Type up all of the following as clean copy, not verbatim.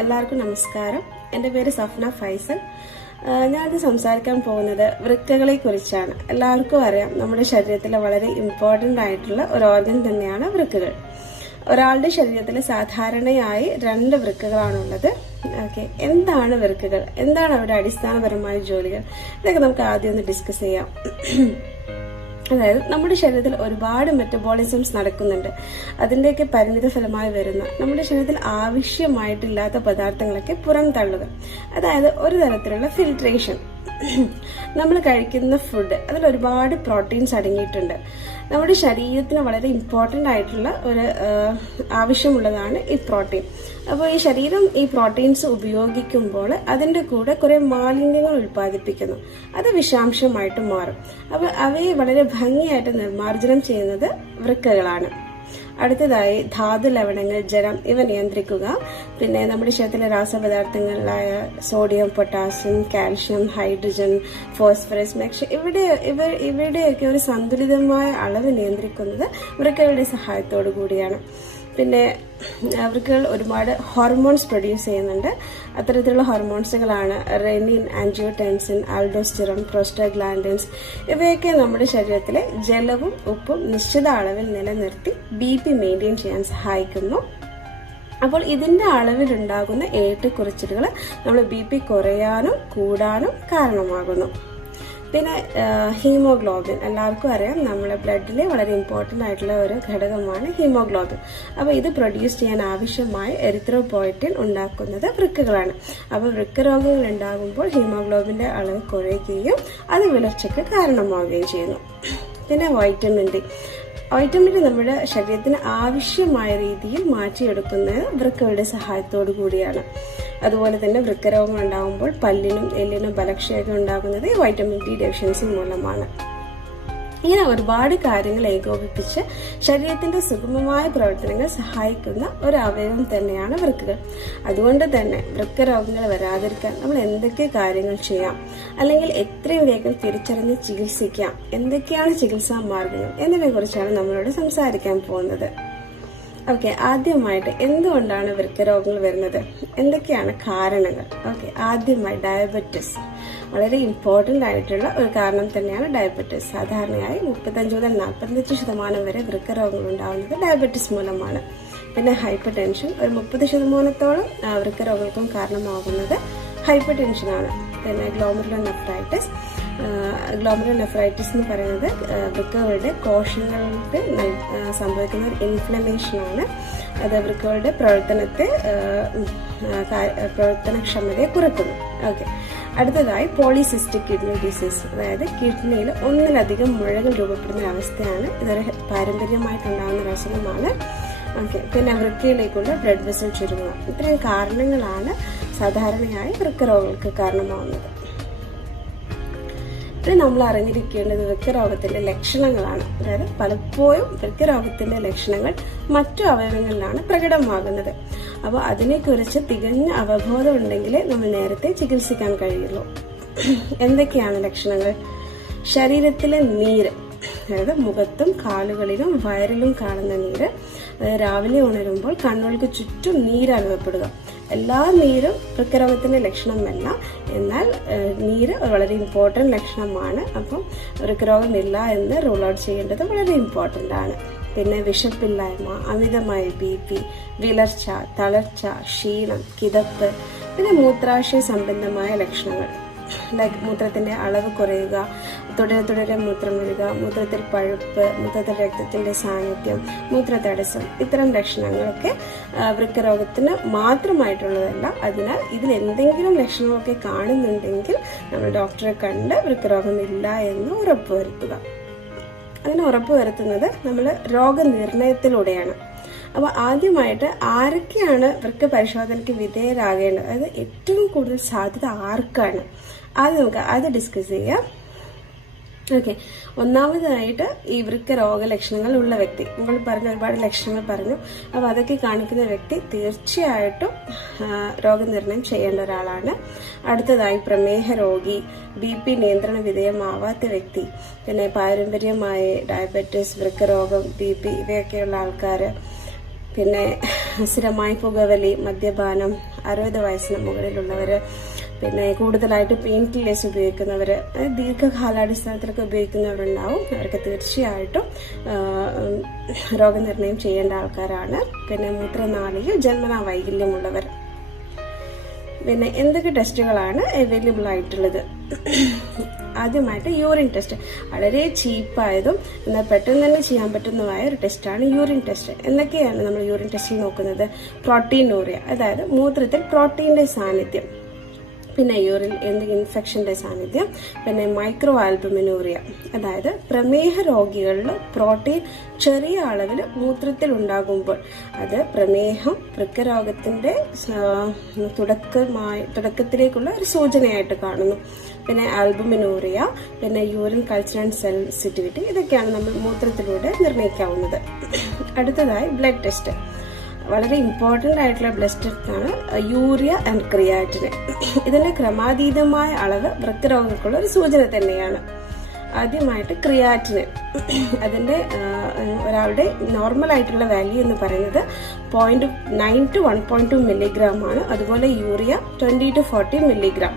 എല്ലാവർക്കും നമസ്കാരം. എൻ്റെ പേര് സഫ്ന ഫൈസൽ. ഞാനത് സംസാരിക്കാൻ പോകുന്നത് വൃക്കകളെ കുറിച്ചാണ്. എല്ലാവർക്കും അറിയാം, നമ്മുടെ ശരീരത്തിലെ വളരെ ഇമ്പോർട്ടൻ്റ് ആയിട്ടുള്ള ഒരു ഓർഗൻ തന്നെയാണ് വൃക്കകൾ. ഒരാളുടെ ശരീരത്തിൽ സാധാരണയായി 2 വൃക്കകളാണുള്ളത്. ഓക്കെ, എന്താണ് വൃക്കകൾ, എന്താണ് അവരുടെ അടിസ്ഥാനപരമായ ജോലികൾ, ഇതൊക്കെ നമുക്ക് ആദ്യം ഒന്ന് ഡിസ്കസ് ചെയ്യാം. അതായത് നമ്മുടെ ശരീരത്തിൽ ഒരുപാട് മെറ്റബോളിസംസ് നടക്കുന്നുണ്ട്. അതിൻ്റെയൊക്കെ പരിണിത ഫലമായി വരുന്ന നമ്മുടെ ശരീരത്തിൽ ആവശ്യമായിട്ടില്ലാത്ത പദാർത്ഥങ്ങളൊക്കെ പുറം തള്ളുക, അതായത് ഒരു തരത്തിലുള്ള ഫിൽട്രേഷൻ. നമ്മൾ കഴിക്കുന്ന ഫുഡ്, അതിൽ ഒരുപാട് പ്രോട്ടീൻസ് അടങ്ങിയിട്ടുണ്ട്. നമ്മുടെ ശരീരത്തിന് വളരെ ഇമ്പോർട്ടൻ്റ് ആയിട്ടുള്ള ഒരു ആവശ്യമുള്ളതാണ് ഈ പ്രോട്ടീൻ. അപ്പോൾ ഈ ശരീരം ഈ പ്രോട്ടീൻസ് ഉപയോഗിക്കുമ്പോൾ അതിൻ്റെ കൂടെ കുറെ മാലിന്യങ്ങൾ ഉൽപ്പാദിപ്പിക്കുന്നു. അത് വിഷാംശമായിട്ട് മാറും. അപ്പോൾ അവയെ വളരെ ഭംഗിയായിട്ട് നിർമ്മാർജ്ജനം ചെയ്യുന്നത് വൃക്കകളാണ്. അടുത്തതായി ധാതു ലവണങ്ങൾ, ജലം, ഇവ നിയന്ത്രിക്കുക. പിന്നെ നമ്മുടെ ശരീരത്തിലെ രാസപദാർത്ഥങ്ങളായ sodium, potassium, calcium, hydrogen, phosphorus, magnesium, ഇവയുടെയൊക്കെ ഒരു സന്തുലിതമായ അളവ് നിയന്ത്രിക്കുന്നത് വൃക്കകളുടെ സഹായത്തോടു കൂടിയാണ്. പിന്നെ വൃക്കകൾ ഒരുപാട് ഹോർമോൺസ് പ്രൊഡ്യൂസ് ചെയ്യുന്നുണ്ട്. അത്തരത്തിലുള്ള ഹോർമോൺസുകളാണ് റെനിൻ, ആൻജിയോടെൻസിൻ, ആൽഡോസ്റ്റിറോൺ, പ്രോസ്റ്റാഗ്ലാൻഡിൻസ്. ഇവയൊക്കെ നമ്മുടെ ശരീരത്തിലെ ജലവും ഉപ്പും നിശ്ചിത അളവിൽ നിലനിർത്തി BP മെയിൻറ്റെയിൻ ചെയ്യാൻ സഹായിക്കുന്നു. അപ്പോൾ ഇതിന്റെ അളവിലുണ്ടാകുന്ന ഏറ്റക്കുറച്ചിലുകൾ നമ്മൾ BP കുറയാനും കൂടാനും കാരണമാകുന്നു. പിന്നെ ഹീമോഗ്ലോബിൻ, എല്ലാവർക്കും അറിയാം, നമ്മുടെ ബ്ലഡിലെ വളരെ ഇമ്പോർട്ടൻ്റ് ആയിട്ടുള്ള ഒരു ഘടകമാണ് ഹീമോഗ്ലോബിൻ. അപ്പോൾ ഇത് പ്രൊഡ്യൂസ് ചെയ്യാൻ ആവശ്യമായ എറിത്രോപോയറ്റിൻ ഉണ്ടാക്കുന്നത് വൃക്കകളാണ്. അപ്പോൾ വൃക്കരോഗങ്ങൾ ഉണ്ടാകുമ്പോൾ ഹീമോഗ്ലോബിന്റെ അളവ് കുറയുകയും അത് വിളർച്ചയ്ക്ക് കാരണമാവുകയും ചെയ്യുന്നു. പിന്നെ വൈറ്റമിൻ ഡി നമ്മുടെ ശരീരത്തിന് ആവശ്യമായ രീതിയിൽ മാറ്റിയെടുക്കുന്നത് വൃക്കകളുടെ സഹായത്തോടു കൂടിയാണ്. അതുപോലെ തന്നെ വൃക്കരോഗങ്ങൾ ഉണ്ടാകുമ്പോൾ പല്ലിനും എല്ലിനും ബലക്ഷയമൊക്കെ ഉണ്ടാകുന്നത് വൈറ്റമിൻ ഡി ഡെഫിഷ്യൻസി മൂലമാണ്. ഇങ്ങനെ ഒരുപാട് കാര്യങ്ങൾ ഏകോപിപ്പിച്ച് ശരീരത്തിന്റെ സുഗമമായ പ്രവർത്തനങ്ങൾ സഹായിക്കുന്ന ഒരു അവയവം തന്നെയാണ് വൃക്കകൾ. അതുകൊണ്ട് തന്നെ വൃക്കരോഗങ്ങൾ വരാതിരിക്കാൻ നമ്മൾ എന്തൊക്കെ കാര്യങ്ങൾ ചെയ്യാം, അല്ലെങ്കിൽ എത്രയും വേഗം തിരിച്ചറിഞ്ഞ് ചികിത്സിക്കാം, എന്തൊക്കെയാണ് ചികിത്സാ മാർഗങ്ങൾ എന്നിവയെ കുറിച്ചാണ് നമ്മളോട് സംസാരിക്കാൻ പോകുന്നത്. ഓക്കെ, ആദ്യമായിട്ട് എന്തുകൊണ്ടാണ് വൃക്കരോഗങ്ങൾ വരുന്നത്, എന്തൊക്കെയാണ് കാരണങ്ങൾ? ഓക്കെ, ആദ്യമായി ഡയബറ്റിസ്. വളരെ ഇമ്പോർട്ടൻ്റ് ആയിട്ടുള്ള ഒരു കാരണം തന്നെയാണ് ഡയബറ്റിസ്. സാധാരണയായി 35 മുതൽ 45% വരെ വൃക്കരോഗങ്ങൾ ഉണ്ടാകുന്നത് ഡയബറ്റിസ് മൂലമാണ്. പിന്നെ ഹൈപ്പർ ടെൻഷൻ, ഒരു 30% വൃക്കരോഗങ്ങൾക്കും കാരണമാകുന്നത് ഹൈപ്പർ ടെൻഷനാണ്. പിന്നെ ഗ്ലോമറുലർ നെഫ്രൈറ്റിസ് എന്ന് പറയുന്നത് വൃക്കകളുടെ കോശങ്ങൾക്ക് സംഭവിക്കുന്ന ഒരു ഇൻഫ്ലമേഷനാണ്. അത് വൃക്കകളുടെ പ്രവർത്തനക്ഷമതയെ കുറയ്ക്കുന്നു. ഓക്കെ, അടുത്തതായി പോളിസിസ്റ്റിക് കിഡ്നി ഡിസീസ്, അതായത് കിഡ്നിയിൽ ഒന്നിലധികം മുഴകൾ രൂപപ്പെടുന്ന അവസ്ഥയാണ്. ഇതൊരു പാരമ്പര്യമായിട്ടുണ്ടാകുന്ന ഒരു അസുഖമാണ്. ഓക്കെ, പിന്നെ വൃക്കയിലേക്കുള്ള ബ്ലഡ് വെസൽ ചുരുങ്ങുക. ഇത്രയും കാരണങ്ങളാണ് സാധാരണയായി വൃക്കരോഗങ്ങൾക്ക് കാരണമാവുന്നത്. ഇത് നമ്മൾ അറിഞ്ഞിരിക്കേണ്ടത് വൃക്കരോഗത്തിന്റെ ലക്ഷണങ്ങളാണ്. അതായത് പലപ്പോഴും വൃക്കരോഗത്തിന്റെ ലക്ഷണങ്ങൾ മറ്റു അവയവങ്ങളിലാണ് പ്രകടമാകുന്നത്. അപ്പോൾ അതിനെക്കുറിച്ച് തികഞ്ഞ അവബോധം ഉണ്ടെങ്കിലേ നമ്മൾ നേരത്തെ ചികിത്സിക്കാൻ കഴിയുള്ളൂ. എന്തൊക്കെയാണ് ലക്ഷണങ്ങൾ? ശരീരത്തിലെ നീര്, അതായത് മുഖത്തും കാലുകളിലും വയറിലും കാണുന്ന നീര്. രാവിലെ ഉണരുമ്പോൾ കണ്ണുകൾക്ക് ചുറ്റും നീര് അനുഭവപ്പെടുക. എല്ലാ നീരും വൃക്കരോഗത്തിന്റെ ലക്ഷണമല്ല, എന്നാൽ നീര് വളരെ ഇമ്പോർട്ടൻ്റ് ലക്ഷണമാണ്. അപ്പം വൃക്കരോഗമില്ല എന്ന് റൂൾ ഔട്ട് ചെയ്യേണ്ടത് വളരെ ഇമ്പോർട്ടൻ്റ് ആണ്. പിന്നെ വിശപ്പില്ലായ്മ, അമിതമായ BP, വിളർച്ച, തളർച്ച, ക്ഷീണം, കിതപ്പ്. പിന്നെ മൂത്രാശയ സംബന്ധമായ ലക്ഷണങ്ങൾ, ലൈക്ക് മൂത്രത്തിന്റെ അളവ് കുറയുക, തുടരെ മൂത്രം വരിക, മൂത്രത്തിൽ പഴുപ്പ്, മൂത്രത്തിൽ രക്തത്തിന്റെ സാന്നിധ്യം, മൂത്രതടസ്സം. ഇത്തരം ലക്ഷണങ്ങളൊക്കെ വൃക്കരോഗത്തിന് മാത്രമായിട്ടുള്ളതല്ല. അതിനാൽ ഇതിൽ എന്തെങ്കിലും ലക്ഷണങ്ങളൊക്കെ കാണുന്നുണ്ടെങ്കിൽ നമ്മൾ ഡോക്ടറെ കണ്ട് വൃക്കരോഗമില്ല എന്ന് ഉറപ്പുവരുത്തുക. അങ്ങനെ ഉറപ്പുവരുത്തുന്നത് നമ്മൾ രോഗനിർണയത്തിലൂടെയാണ്. അപ്പോൾ ആദ്യമായിട്ട് ആരൊക്കെയാണ് വൃക്ക പരിശോധനയ്ക്ക് വിധേയരാകേണ്ടത്, അതായത് ഏറ്റവും കൂടുതൽ സാധ്യത ആർക്കാണ്, ആദ്യം നമുക്ക് അത് ഡിസ്കസ് ചെയ്യാം. ഓക്കെ, ഒന്നാമതായിട്ട് ഈ വൃക്ക രോഗലക്ഷണങ്ങൾ ഉള്ള വ്യക്തി, നമ്മൾ പറഞ്ഞ ഒരുപാട് ലക്ഷണങ്ങൾ പറഞ്ഞു. അപ്പോൾ അതൊക്കെ കാണിക്കുന്ന വ്യക്തി തീർച്ചയായിട്ടും രോഗനിർണയം ചെയ്യേണ്ട ഒരാളാണ്. അടുത്തതായി പ്രമേഹ രോഗി, BP നിയന്ത്രണ വിധേയമാവാത്ത വ്യക്തി, പിന്നെ പാരമ്പര്യമായ ഡയബറ്റിസ്, വൃക്കരോഗം, BP ഇവയൊക്കെയുള്ള ആൾക്കാർ, പിന്നെ സ്ഥിരമായി പുകവലി, മദ്യപാനം, 60 വയസ്സിന് മുകളിലുള്ളവർ, പിന്നെ കൂടുതലായിട്ട് പെയിൻ കില്ലേഴ്സ് ഉപയോഗിക്കുന്നവർ, ദീർഘകാലാടിസ്ഥാനത്തിലൊക്കെ ഉപയോഗിക്കുന്നവരുണ്ടാവും. അവർക്ക് തീർച്ചയായിട്ടും രോഗനിർണയം ചെയ്യേണ്ട ആൾക്കാരാണ്. പിന്നെ മൂത്രനാളിയിൽ ജന്മനാ വൈകല്യമുള്ളവർ. പിന്നെ എന്തൊക്കെ ടെസ്റ്റുകളാണ് അവൈലബിൾ ആയിട്ടുള്ളത്? ആദ്യമായിട്ട് യൂറിൻ ടെസ്റ്റ്, വളരെ ചീപ്പായതും എന്നാൽ പെട്ടെന്ന് തന്നെ ചെയ്യാൻ പറ്റുന്നതുമായ ഒരു ടെസ്റ്റാണ് യൂറിൻ ടെസ്റ്റ്. എന്തൊക്കെയാണ് നമ്മൾ യൂറിൻ ടെസ്റ്റിൽ നോക്കുന്നത്? പ്രോട്ടീനൂറിയ, അതായത് മൂത്രത്തിൽ പ്രോട്ടീന്റെ സാന്നിധ്യം, പിന്നെ യൂറിൻ എന്തെങ്കിലും ഇൻഫെക്ഷന്റെ സാന്നിധ്യം, പിന്നെ മൈക്രോ ആൽബുമിനൂറിയ, അതായത് പ്രമേഹ രോഗികളിൽ പ്രോട്ടീൻ ചെറിയ അളവിൽ മൂത്രത്തിൽ ഉണ്ടാകുമ്പോൾ അത് പ്രമേഹം വൃക്കരോഗത്തിന്റെ തുടക്കത്തിലേക്കുള്ള ഒരു സൂചനയായിട്ട് കാണുന്നു. പിന്നെ ആൽബുമിനൂറിയ, പിന്നെ യൂറിൻ കൾച്ചർ ആൻഡ് സെൻസിറ്റിവിറ്റി, ഇതൊക്കെയാണ് നമ്മൾ മൂത്രത്തിലൂടെ നിർണ്ണയിക്കാവുന്നത്. അടുത്തതായി ബ്ലഡ് ടെസ്റ്റ്, വളരെ ഇമ്പോർട്ടന്റ് ആയിട്ടുള്ള ബ്ലഡ് ടെസ്റ്റാണ് യൂറിയ ആൻഡ് ക്രിയാറ്റിന്. ഇതിന്റെ ക്രമാതീതമായ അളവ് വൃക്കരോഗങ്ങൾക്കുള്ള ഒരു സൂചന തന്നെയാണ്. ആദ്യമായിട്ട് ക്രിയാറ്റിന്, അതിന്റെ ഒരാളുടെ നോർമൽ ആയിട്ടുള്ള വാല്യൂ എന്ന് പറയുന്നത് 0.9 to 1.2 മില്ലിഗ്രാം ആണ്. അതുപോലെ യൂറിയ 20 to 40 മില്ലിഗ്രാം.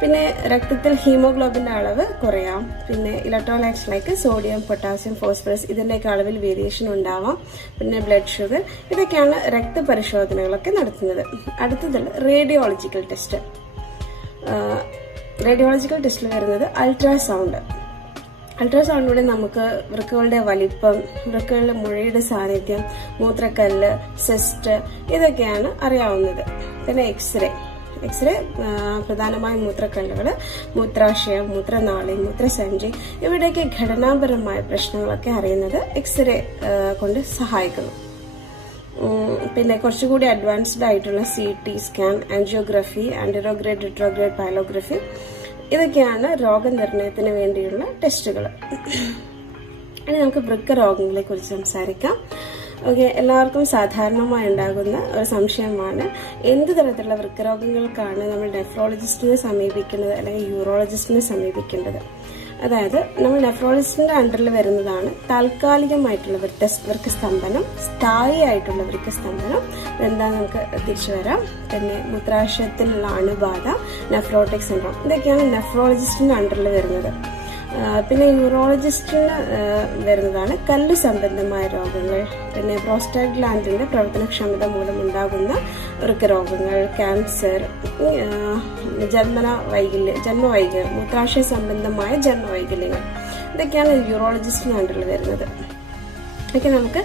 പിന്നെ രക്തത്തിൽ ഹീമോഗ്ലോബിന്റെ അളവ് കുറയാം. പിന്നെ electrolytes like sodium, potassium, phosphorus ഇതിന്റെയൊക്കെ അളവിൽ വേരിയേഷൻ ഉണ്ടാവാം. പിന്നെ ബ്ലഡ് ഷുഗർ, ഇതൊക്കെയാണ് രക്തപരിശോധനകളൊക്കെ നടത്തുന്നത്. അടുത്തതുള്ള റേഡിയോളജിക്കൽ ടെസ്റ്റ്. റേഡിയോളജിക്കൽ ടെസ്റ്റിൽ വരുന്നത് അൾട്രാസൗണ്ട്. അൾട്രാസൗണ്ടിലൂടെ നമുക്ക് വൃക്കകളുടെ വലിപ്പം, വൃക്കകളുടെ മുഴയുടെ സാന്നിധ്യം, മൂത്രക്കല്ല്, സിസ്റ്റ് ഇതൊക്കെയാണ് അറിയാവുന്നത്. പിന്നെ എക്സ്റേ പ്രധാനമായും മൂത്രക്കല്ലുകൾ, മൂത്രാശയം, മൂത്രനാളി, മൂത്രസഞ്ചി ഇവിടെയൊക്കെ ഘടനാപരമായ പ്രശ്നങ്ങളൊക്കെ അറിയുന്നത് എക്സ്റേ കൊണ്ട് സഹായിക്കുന്നു. പിന്നെ കുറച്ചുകൂടി അഡ്വാൻസ്ഡ് ആയിട്ടുള്ള CT scan, angiography, antegrade retrograde pyelography ഇതൊക്കെയാണ് രോഗനിർണയത്തിന് വേണ്ടിയുള്ള ടെസ്റ്റുകൾ. ഇനി നമുക്ക് വൃക്ക രോഗങ്ങളെ കുറിച്ച് സംസാരിക്കാം. ഓക്കെ, എല്ലാവർക്കും സാധാരണമായി ഉണ്ടാകുന്ന ഒരു സംശയമാണ് എന്ത് തരത്തിലുള്ള വൃക്കരോഗങ്ങൾക്കാണ് നമ്മൾ നെഫ്രോളജിസ്റ്റിനെ സമീപിക്കുന്നത് അല്ലെങ്കിൽ യൂറോളജിസ്റ്റിനെ സമീപിക്കേണ്ടത്. അതായത് നമ്മൾ നെഫ്രോളജിസ്റ്റിന്റെ അണ്ടറിൽ വരുന്നതാണ് താൽക്കാലികമായിട്ടുള്ള വൃക്കസ്തംഭനം, സ്ഥായി ആയിട്ടുള്ള വൃക്കസ്തംഭനം, എന്താണെന്ന് നമുക്ക് തിരിച്ചു വരാം. പിന്നെ മൂത്രാശയത്തിലുള്ള അണുബാധ, നെഫ്രോട്ടിക് സിൻഡ്രോം ഇതൊക്കെയാണ് നെഫ്രോളജിസ്റ്റിന്റെ അണ്ടറിൽ വരുന്നത്. പിന്നെ യൂറോളജിസ്റ്റിന് വരുന്നതാണ് കല്ല് സംബന്ധമായ രോഗങ്ങൾ, പിന്നെ പ്രോസ്റ്റേറ്റ് ഗ്ലാൻഡിന്റെ പ്രവർത്തനക്ഷമത മൂലമുണ്ടാകുന്ന വൃക്കരോഗങ്ങൾ, ക്യാൻസർ, ജന്മവൈകല്യം, മൂത്രാശയ സംബന്ധമായ ജന്മവൈകല്യങ്ങൾ ഇതൊക്കെയാണ് യൂറോളജിസ്റ്റിന് അണ്ടറിൽ വരുന്നത്. ഒക്കെ നമുക്ക്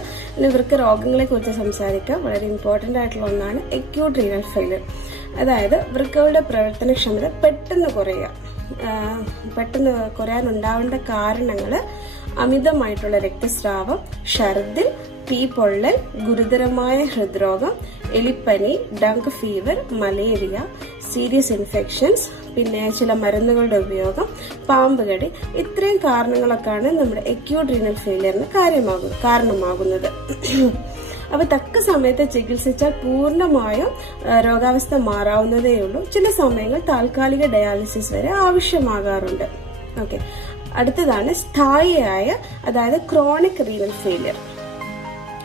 വൃക്ക രോഗങ്ങളെ കുറിച്ച് സംസാരിക്കാം. വളരെ ഇമ്പോർട്ടന്റ് ആയിട്ടുള്ള ഒന്നാണ് അക്യൂട്ട് റീനൽ ഫെയിലിയർ, അതായത് വൃക്കകളുടെ പ്രവർത്തനക്ഷമത പെട്ടെന്ന് കുറയാനുണ്ടാവേണ്ട കാരണങ്ങൾ അമിതമായിട്ടുള്ള രക്തസ്രാവം, ഛർദിൽ, തീപ്പൊള്ളൽ, ഗുരുതരമായ ഹൃദ്രോഗം, എലിപ്പനി, ഡങ്ക് ഫീവർ, മലേറിയ, സീരിയസ് ഇൻഫെക്ഷൻസ്, പിന്നെ ചില മരുന്നുകളുടെ ഉപയോഗം, പാമ്പുകടി ഇത്രയും കാരണങ്ങളൊക്കെയാണ് നമ്മുടെ അക്യൂട്ട് റീനൽ ഫെയിലിയറിന് കാരണമാകുന്നത്. അപ്പൊ തക്ക സമയത്ത് ചികിത്സിച്ചാൽ പൂർണ്ണമായും രോഗാവസ്ഥ മാറാവുന്നതേയുള്ളൂ. ചില സമയങ്ങൾ താൽക്കാലിക ഡയാലിസിസ് വരെ ആവശ്യമാകാറുണ്ട്. ഓക്കെ, അടുത്തതാണ് സ്ഥായിയായ, അതായത് ക്രോണിക് റീനൽ ഫെയിലിയർ.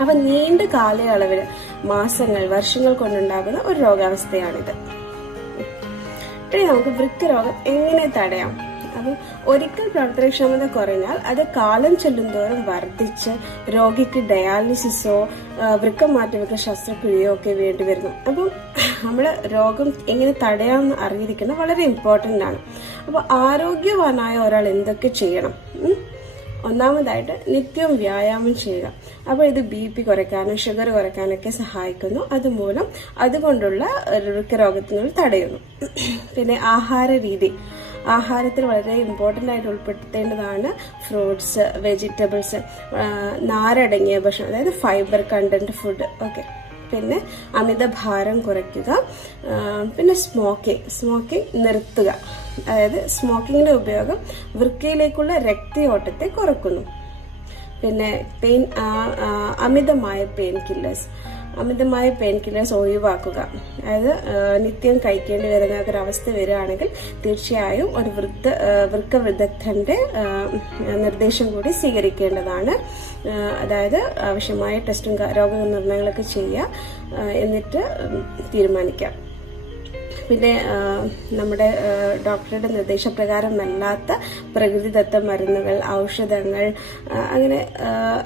അപ്പൊ നീണ്ട കാലയളവിൽ, മാസങ്ങൾ, വർഷങ്ങൾ കൊണ്ടുണ്ടാകുന്ന ഒരു രോഗാവസ്ഥയാണിത്. ഇനി നമുക്ക് വൃക്കരോഗം എങ്ങനെ തടയാം? അപ്പം ഒരിക്കൽ പ്രവർത്തനക്ഷമത കുറഞ്ഞാൽ അത് കാലം ചെല്ലുന്തോറും വർദ്ധിച്ച് രോഗിക്ക് ഡയാലിസിസോ വൃക്ക മാറ്റിവെക്കൽ ശസ്ത്രക്രിയയോ ഒക്കെ വേണ്ടി വരുന്നു. അപ്പം നമ്മൾ രോഗം എങ്ങനെ തടയാമെന്ന് അറിഞ്ഞിരിക്കുന്നത് വളരെ ഇമ്പോർട്ടന്റ് ആണ്. അപ്പോൾ ആരോഗ്യവാനായ ഒരാൾ എന്തൊക്കെ ചെയ്യണം? ഒന്നാമതായിട്ട് നിത്യവും വ്യായാമം ചെയ്യുക. അപ്പോൾ ഇത് BP കുറയ്ക്കാനും ഷുഗർ കുറയ്ക്കാനൊക്കെ സഹായിക്കുന്നു. അതുകൊണ്ടുള്ള വൃക്കരോഗങ്ങൾ തടയുന്നു. പിന്നെ ആഹാര രീതി, ആഹാരത്തിൽ വളരെ ഇമ്പോർട്ടന്റ് ആയിട്ട് ഉൾപ്പെടുത്തേണ്ടതാണ് ഫ്രൂട്ട്സ്, വെജിറ്റബിൾസ്, നാരടങ്ങിയ ഭക്ഷണം, അതായത് ഫൈബർ കണ്ടന്റ് ഫുഡ്. ഓക്കെ, പിന്നെ അമിതഭാരം കുറയ്ക്കുക, പിന്നെ സ്മോക്കിംഗ് നിർത്തുക. അതായത് സ്മോക്കിങ്ങിന്റെ ഉപയോഗം വൃക്കയിലേക്കുള്ള രക്തയോട്ടത്തെ കുറക്കുന്നു. പിന്നെ അമിതമായ പെയിൻ കില്ലേഴ്സ് ഒഴിവാക്കുക. അതായത് നിത്യം കഴിക്കേണ്ടി വരുന്ന ഒരവസ്ഥ വരികയാണെങ്കിൽ തീർച്ചയായും ഒരു വൃക്ക വിദഗ്ധന്റെ നിർദ്ദേശം കൂടി സ്വീകരിക്കേണ്ടതാണ്. അതായത് ആവശ്യമായ ടെസ്റ്റും രോഗനിർണയങ്ങളൊക്കെ ചെയ്യുക, എന്നിട്ട് തീരുമാനിക്കാം. പിന്നെ നമ്മുടെ ഡോക്ടറുടെ നിർദ്ദേശപ്രകാരമല്ലാത്ത പ്രകൃതിദത്ത മരുന്നുകൾ, ഔഷധങ്ങൾ, അങ്ങനെ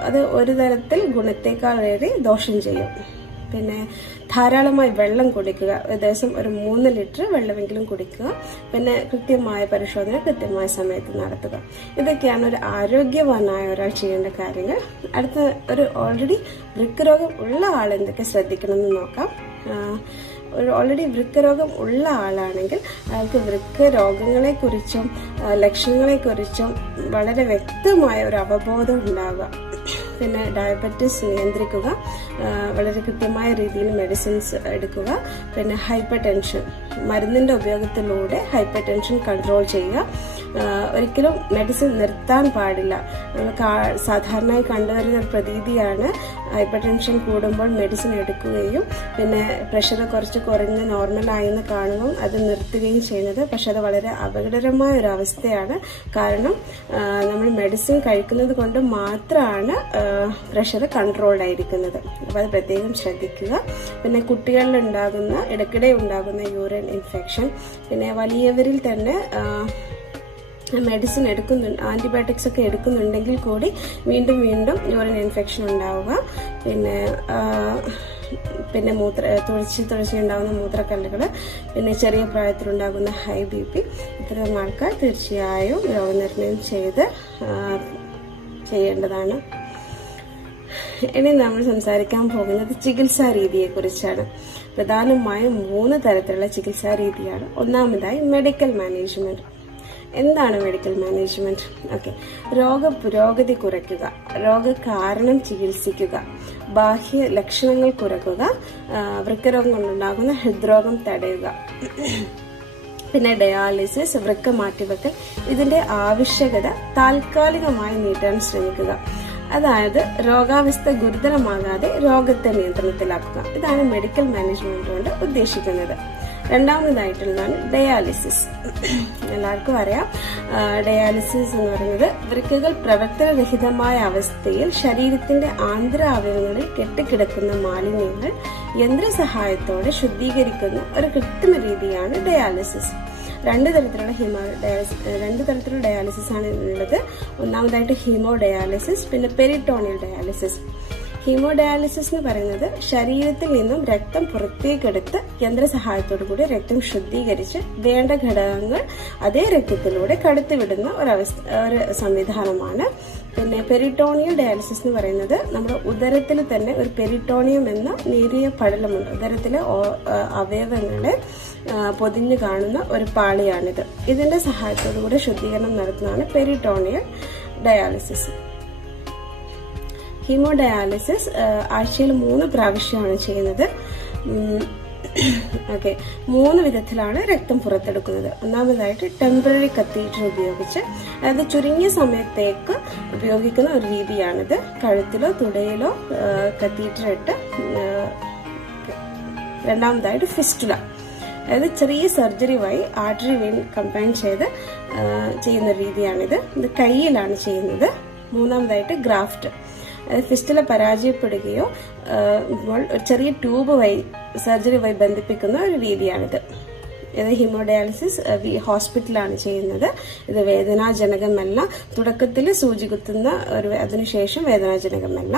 അത് ഒരു തരത്തിൽ ഗുണത്തേക്കാൾ ഏറെ ദോഷം ചെയ്യും. പിന്നെ ധാരാളമായി വെള്ളം കുടിക്കുക. ദിവസം ഒരു 3 ലിറ്റർ വെള്ളമെങ്കിലും കുടിക്കുക. പിന്നെ കൃത്യമായ പരിശോധന കൃത്യമായ സമയത്ത് നടത്തുക. ഇതൊക്കെയാണ് ഒരു ആരോഗ്യവാനായ ഒരാൾ ചെയ്യേണ്ട കാര്യങ്ങൾ. അടുത്ത ഒരു ഓൾറെഡി വൃക്കരോഗം ഉള്ള ആൾ എന്തൊക്കെ ശ്രദ്ധിക്കണമെന്ന് നോക്കാം. ഓൾറെഡി വൃക്കരോഗം ഉള്ള ആളാണെങ്കിൽ അയാൾക്ക് വൃക്കരോഗങ്ങളെക്കുറിച്ചും ലക്ഷണങ്ങളെക്കുറിച്ചും വളരെ വ്യക്തമായ ഒരു അവബോധം ഉണ്ടാവുക. പിന്നെ ഡയബറ്റിസ് നിയന്ത്രിക്കുക, വളരെ കൃത്യമായ രീതിയിൽ മെഡിസിൻസ് എടുക്കുക. പിന്നെ ഹൈപ്പർ ടെൻഷൻ, മരുന്നിന്റെ ഉപയോഗത്തിലൂടെ ഹൈപ്പർ ടെൻഷൻ കൺട്രോൾ ചെയ്യുക. ഒരിക്കലും മെഡിസിൻ നിർത്താൻ പാടില്ല. സാധാരണയായി കണ്ടുവരുന്ന ഒരു പ്രതീതിയാണ് ഹൈപ്പർ ടെൻഷൻ കൂടുമ്പോൾ മെഡിസിൻ എടുക്കുകയും പിന്നെ പ്രഷർ കുറഞ്ഞ് നോർമലായെന്ന് കാണുമ്പോൾ അത് നിർത്തുകയും ചെയ്യുന്നത്. പക്ഷെ അത് വളരെ അപകടകരമായ ഒരു അവസ്ഥയാണ്. കാരണം നമ്മൾ മെഡിസിൻ കഴിക്കുന്നത് കൊണ്ട് മാത്രമാണ് പ്രഷർ കൺട്രോൾഡ് ആയിരിക്കുന്നത്. അപ്പോൾ അത് പ്രത്യേകം ശ്രദ്ധിക്കുക. പിന്നെ കുട്ടികളിൽ ഇടയ്ക്കിടെ ഉണ്ടാകുന്ന യൂറിൻ ഇൻഫെക്ഷൻ, പിന്നെ വലിയവരിൽ തന്നെ മെഡിസിൻ ആന്റിബയോട്ടിക്സ് ഒക്കെ എടുക്കുന്നുണ്ടെങ്കിൽ കൂടി വീണ്ടും യൂറിൻ ഇൻഫെക്ഷൻ ഉണ്ടാവുക. പിന്നെ തുളസി ഉണ്ടാകുന്ന മൂത്രക്കല്ലുകൾ, പിന്നെ ചെറിയ പ്രായത്തിലുണ്ടാകുന്ന ഹൈ BP, ഇത്തരം ആൾക്കാർ തീർച്ചയായും രോഗനിർണയം ചെയ്യേണ്ടതാണ്. ഇനി നമ്മൾ സംസാരിക്കാൻ പോകുന്നത് ചികിത്സാ രീതിയെ കുറിച്ചാണ്. പ്രധാനമായും 3 തരത്തിലുള്ള ചികിത്സാ രീതിയാണ്. ഒന്നാമതായി മെഡിക്കൽ മാനേജ്മെന്റ്. എന്താണ് മെഡിക്കൽ മാനേജ്മെന്റ്? രോഗപുരോഗതി കുറയ്ക്കുക, രോഗകാരണം ചികിത്സിക്കുക, ബാഹ്യ ലക്ഷണങ്ങൾ കുറയ്ക്കുക, വൃക്കരോഗം കൊണ്ടുണ്ടാകുന്ന ഹൃദ്രോഗം തടയുക. പിന്നെ ഡയാലിസിസ്, വൃക്ക മാറ്റിവെക്കൽ, ഇതിന്റെ ആവശ്യകത താൽക്കാലികമായി നീട്ടാൻ ശ്രമിക്കുക. അതായത് രോഗാവസ്ഥ ഗുരുതരമാകാതെ രോഗത്തെ നിയന്ത്രണത്തിലാക്കുക. ഇതാണ് മെഡിക്കൽ മാനേജ്മെന്റ് കൊണ്ട് ഉദ്ദേശിക്കുന്നത്. രണ്ടാമതായിട്ടുള്ളതാണ് ഡയാലിസിസ്. എല്ലാവർക്കും അറിയാം, ഡയാലിസിസ് എന്ന് പറയുന്നത് വൃക്കകൾ പ്രവർത്തനരഹിതമായ അവസ്ഥയിൽ ശരീരത്തിന്റെ ആന്തര അവയവങ്ങളിൽ കെട്ടിക്കിടക്കുന്ന മാലിന്യങ്ങൾ യന്ത്രസഹായത്തോടെ ശുദ്ധീകരിക്കുന്ന ഒരു കൃത്രിമ രീതിയാണ് ഡയാലിസിസ്. രണ്ട് തരത്തിലുള്ള ഡയാലിസിസ് ആണ് ഉള്ളത്. ഒന്നാമതായിട്ട് ഹീമോഡയാലിസിസ്, പിന്നെ പെരിറ്റോണിയൽ ഡയാലിസിസ്. ഹീമോഡയാലിസിസ് എന്ന് പറയുന്നത് ശരീരത്തിൽ നിന്നും രക്തം പുറത്തേക്കെടുത്ത് യന്ത്രസഹായത്തോടു കൂടി രക്തം ശുദ്ധീകരിച്ച് വേണ്ട ഘടകങ്ങൾ അതേ രക്തത്തിലൂടെ കടത്തിവിടുന്ന ഒരു സംവിധാനമാണ്. പിന്നെ പെരിറ്റോണിയൽ ഡയാലിസിസ് എന്ന് പറയുന്നത് നമ്മുടെ ഉദരത്തിൽ തന്നെ ഒരു പെരിറ്റോണിയം എന്ന നേരിയ പടലമുണ്ട്. ഉദരത്തിലെ അവയവങ്ങളെ പൊതിഞ്ഞു കാണുന്ന ഒരു പാളിയാണിത്. ഇതിന്റെ സഹായത്തോടു കൂടി ശുദ്ധീകരണം നടത്തുന്നതാണ് പെരിറ്റോണിയൽ ഡയാലിസിസ്. ഹീമോഡയാലിസിസ് ആഴ്ചയിൽ 3 പ്രാവശ്യമാണ് ചെയ്യുന്നത്. 3 വിധത്തിലാണ് രക്തം പുറത്തെടുക്കുന്നത്. ഒന്നാമതായിട്ട് ടെമ്പററി കത്തീറ്റർ ഉപയോഗിച്ച്, അതായത് ചുരുങ്ങിയ സമയത്തേക്ക് ഉപയോഗിക്കുന്ന ഒരു രീതിയാണിത്. കഴുത്തിലോ തുടയിലോ കത്തീറ്റർ ഇട്ട്. രണ്ടാമതായിട്ട് ഫിസ്റ്റുല, അതായത് ചെറിയ സർജറി വഴി ആർട്ടറി വെയിൻ കമ്പൈൻ ചെയ്ത് ചെയ്യുന്ന രീതിയാണിത്. ഇത് കൈയിലാണ് ചെയ്യുന്നത്. മൂന്നാമതായിട്ട് ഗ്രാഫ്റ്റ്, ഫിസ്റ്റുല പരാജയപ്പെടുകയോ ഒരു ചെറിയ ട്യൂബ് വഴി സർജറി വഴി ബന്ധിപ്പിക്കുന്ന ഒരു രീതിയാണിത്. ഇത് ഹീമോഡയാലിസിസ് ഹോസ്പിറ്റലാണ് ചെയ്യുന്നത്. ഇത് വേദനാജനകമല്ല. തുടക്കത്തിൽ സൂചി കുത്തുന്ന അതിനുശേഷം വേദനാജനകമല്ല.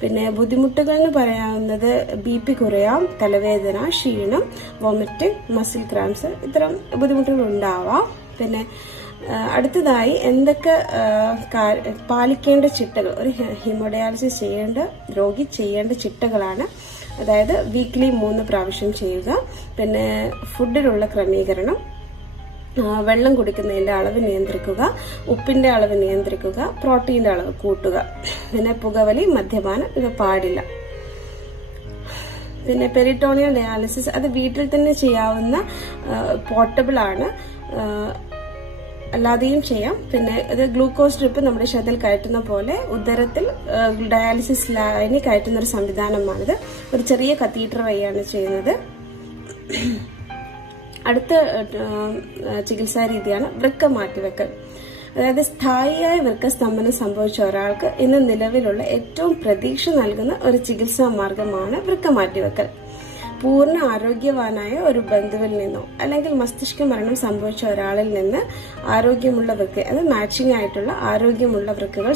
പിന്നെ ബുദ്ധിമുട്ടുകൾ എന്ന് പറയാവുന്നത് BP കുറയാം, തലവേദന, ക്ഷീണം, വോമിറ്റിംഗ്, മസിൽ ക്രാംസ്, ഇത്തരം ബുദ്ധിമുട്ടുകൾ ഉണ്ടാവാം. പിന്നെ അടുത്തതായി എന്തൊക്കെ പാലിക്കേണ്ട ചിട്ടകൾ, ഒരു ഹീമോഡയാലിസിസ് രോഗി ചെയ്യേണ്ട ചിട്ടകളാണ്. അതായത് വീക്ക്ലി 3 പ്രാവശ്യം ചെയ്യുക. പിന്നെ ഫുഡിലുള്ള ക്രമീകരണം, വെള്ളം കുടിക്കുന്നതിന്റെ അളവ് നിയന്ത്രിക്കുക, ഉപ്പിന്റെ അളവ് നിയന്ത്രിക്കുക, പ്രോട്ടീന്റെ അളവ് കൂട്ടുക. പിന്നെ പുകവലി, മദ്യപാനം ഇവ പാടില്ല. പിന്നെ പെരിറ്റോണിയൽ ഡയാലിസിസ് അത് വീട്ടിൽ തന്നെ ചെയ്യാവുന്ന പോർട്ടബിൾ ആണ്, അല്ലാതെയും ചെയ്യാം. പിന്നെ ഇത് ഗ്ലൂക്കോസ് ഡ്രിപ്പ് നമ്മുടെ ശരീരത്തിൽ കയറ്റുന്ന പോലെ ഉദരത്തിൽ ഡയാലിസിസ് ലൈനി കയറ്റുന്ന ഒരു സംവിധാനമാണിത്. ഒരു ചെറിയ കത്തീറ്റർ വഴിയാണ് ചെയ്യുന്നത്. അടുത്ത ചികിത്സാ രീതിയാണ് വൃക്ക മാറ്റിവെക്കൽ. അതായത് സ്ഥായിയായ വൃക്കസ്തംഭനം സംഭവിച്ച ഒരാൾക്ക് ഇന്ന് നിലവിലുള്ള ഏറ്റവും പ്രതീക്ഷ നൽകുന്ന ഒരു ചികിത്സാ മാർഗമാണ് വൃക്ക മാറ്റിവെക്കൽ. പൂർണ്ണ ആരോഗ്യവാനായ ഒരു ബന്ധുവിൽ നിന്നോ അല്ലെങ്കിൽ മസ്തിഷ്ക മരണം സംഭവിച്ച ഒരാളിൽ നിന്ന് ആരോഗ്യമുള്ള വൃക്ക, അത് മാച്ചിങ് ആയിട്ടുള്ള ആരോഗ്യമുള്ള വൃക്കകൾ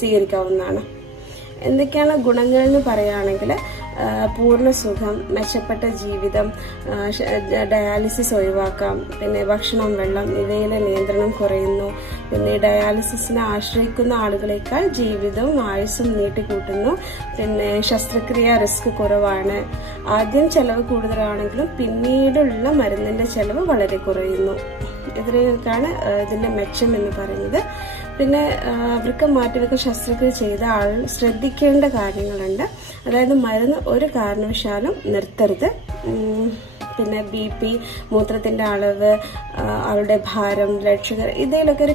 സ്വീകരിക്കാവുന്നതാണ്. എന്തൊക്കെയാണ് ഗുണങ്ങൾ എന്ന് പറയുകയാണെങ്കിൽ പൂർണ്ണ സുഖം, മെച്ചപ്പെട്ട ജീവിതം, ഡയാലിസിസ് ഒഴിവാക്കാം, പിന്നെ ഭക്ഷണം, വെള്ളം ഇവയിലെ നിയന്ത്രണം കുറയുന്നു, പിന്നെ ഡയാലിസിസിനെ ആശ്രയിക്കുന്ന ആളുകളെക്കാൾ ജീവിതവും ആയുസ്സും നീട്ടിക്കൂട്ടുന്നു, പിന്നെ ശസ്ത്രക്രിയ റിസ്ക് കുറവാണ്, ആദ്യം ചെലവ് കൂടുതലാണെങ്കിലും പിന്നീടുള്ള മരുന്നിന്റെ ചെലവ് വളരെ കുറയുന്നു. ഇത്രയൊക്കെയാണ് ഇതിന്റെ മെച്ചം എന്ന് പറയുന്നത്. പിന്നെ വൃക്ക മാറ്റിവെക്കൽ ശസ്ത്രക്രിയ ചെയ്ത ആൾ ശ്രദ്ധിക്കേണ്ട കാര്യങ്ങളുണ്ട്. അതായത് മരുന്ന് ഒരു കാരണവശാലും നിർത്തരുത്. പിന്നെ BP, മൂത്രത്തിന്റെ അളവ്, അവരുടെ ഭാരം, ബ്ലഡ് ഷുഗർ ഇതിലൊക്കെ ഒരു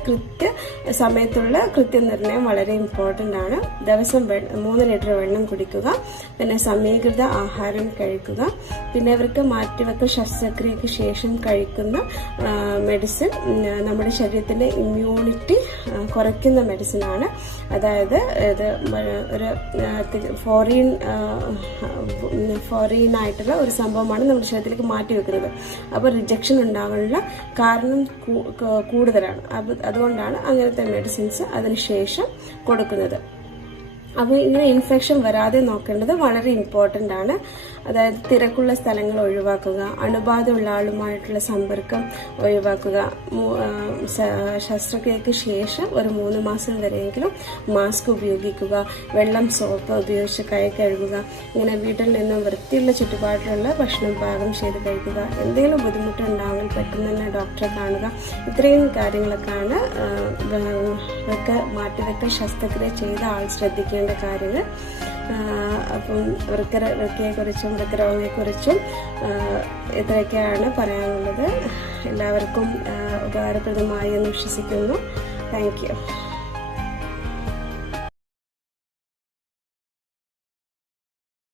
സമയത്തുള്ള കൃത്യനിർണയം വളരെ ഇമ്പോർട്ടൻ്റ് ആണ്. ദിവസം 3 ലിറ്റർ വെള്ളം കുടിക്കുക, പിന്നെ സമീകൃത ആഹാരം കഴിക്കുക, പിന്നെ അവർക്ക് മാറ്റിവെക്കൽ ശസ്ത്രക്രിയക്ക് ശേഷം കഴിക്കുന്ന മെഡിസിൻ നമ്മുടെ ശരീരത്തിന്റെ ഇമ്മ്യൂണിറ്റി കുറയ്ക്കുന്ന മെഡിസിനാണ്. അതായത് ഇത് ഒരു ഫോറിൻ ആയിട്ടുള്ള ഒരു സംഭവമാണ് നമ്മുടെ ശരീരത്തിലേക്ക് മാറ്റിവെക്കുന്നത്. അപ്പോൾ റിജക്ഷൻ ഉണ്ടാകാനുള്ള കാരണം കൂടുതലാണ്. അതുകൊണ്ടാണ് അങ്ങനത്തെ മെഡിസിൻസ് അതിനുശേഷം കൊടുക്കുന്നത്. അപ്പോൾ ഇങ്ങനെ ഇൻഫെക്ഷൻ വരാതെ നോക്കേണ്ടത് വളരെ ഇമ്പോർട്ടൻ്റ് ആണ്. അതായത് തിരക്കുള്ള സ്ഥലങ്ങൾ ഒഴിവാക്കുക, അണുബാധയുള്ള ആളുമായിട്ടുള്ള സമ്പർക്കം ഒഴിവാക്കുക, ശസ്ത്രക്രിയക്ക് ശേഷം ഒരു 3 മാസം വരെയെങ്കിലും മാസ്ക് ഉപയോഗിക്കുക, വെള്ളം, സോപ്പ് ഉപയോഗിച്ച് കൈ കഴുകുക, ഇങ്ങനെ വീട്ടിൽ നിന്നും വൃത്തിയുള്ള ചുറ്റുപാടിലുള്ള ഭക്ഷണം പാകം ചെയ്ത് കഴിക്കുക. എന്തെങ്കിലും ബുദ്ധിമുട്ടുണ്ടാവുമെങ്കിൽ പെട്ടെന്ന് തന്നെ ഡോക്ടറെ കാണുക. ഇത്രയും കാര്യങ്ങളൊക്കെയാണ് മാറ്റിവെക്കൽ ശസ്ത്രക്രിയ ചെയ്ത ആൾ ശ്രദ്ധിക്കേണ്ട കാര്യങ്ങൾ. അപ്പം വൃക്കയെക്കുറിച്ചും വൃക്കരോഗത്തെക്കുറിച്ചും ഇത്രയൊക്കെയാണ് പറയാനുള്ളത്. എല്ലാവർക്കും ഉപകാരപ്രദമായി എന്ന് വിശ്വസിക്കുന്നു. Thank you.